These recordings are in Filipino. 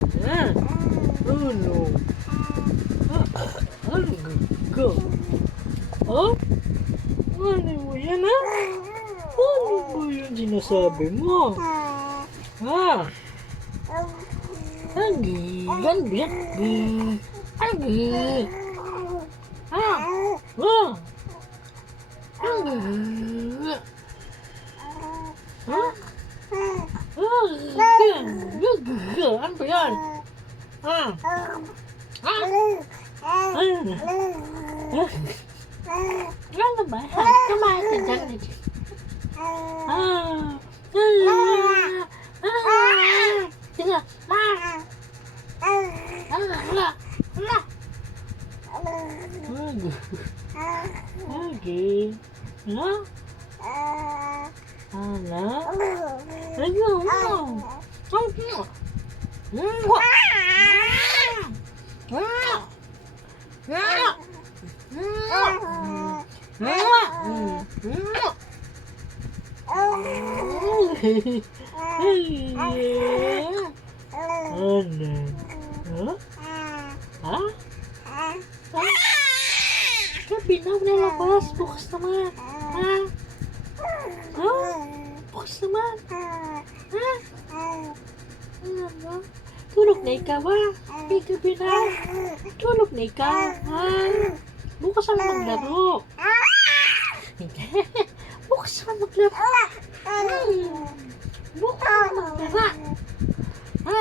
Ah, oh no. Ano ka? Ha? Ano mo yan, ha? Ano mo yung sinasabi mo? Ha? Agi, ganbi, agi. Ha? Ha? Agi. Ha? Ano ba yan? Ha? Ha? Ano ba? Kumain ka dyan. Sige. Okay. Ha? Ano? Ayaw mo. Ayaw. Ano? Ha? Ha? Gabi na, nalabas. Bukas naman. Ha? Ha? Bukas naman. Ha? Ano? Tulog na ikaw, ha? May gabi na. Tulog na ikaw, ha? Bukas ang maglaro. Bukas ang maglaro. Bukas ang maglaro. Ha?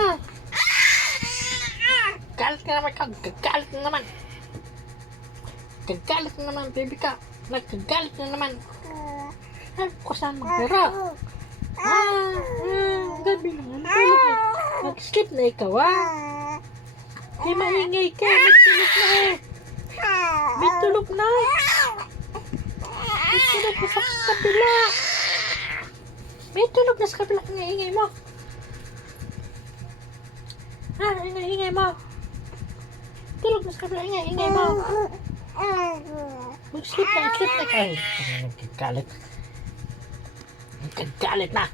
Galit ka naman, kagalit na naman. Kagalit na naman, baby ka. Nagkagalit na naman. Bukas ang maglaro. Gabi na nga. Mag-skip na ikaw, ha? Di maingay ka. May tulog na, eh. May tulog na. May tulog na sa kabila. May tulog na sa kabila. Ingay mo. Ha? Ingay mo. Tulog na sa kabila. Ingay mo. Mag-skip na ka. Ay, nagkagalit. Nagkagalit na.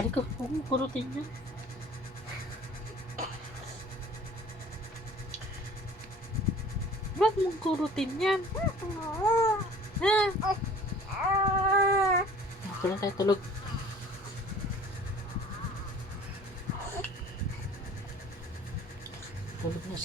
Sabi ko, huwag mong kurutin yan. Huwag mong kurutin yan. Ha? Ako na tayo tulog. Tulog na.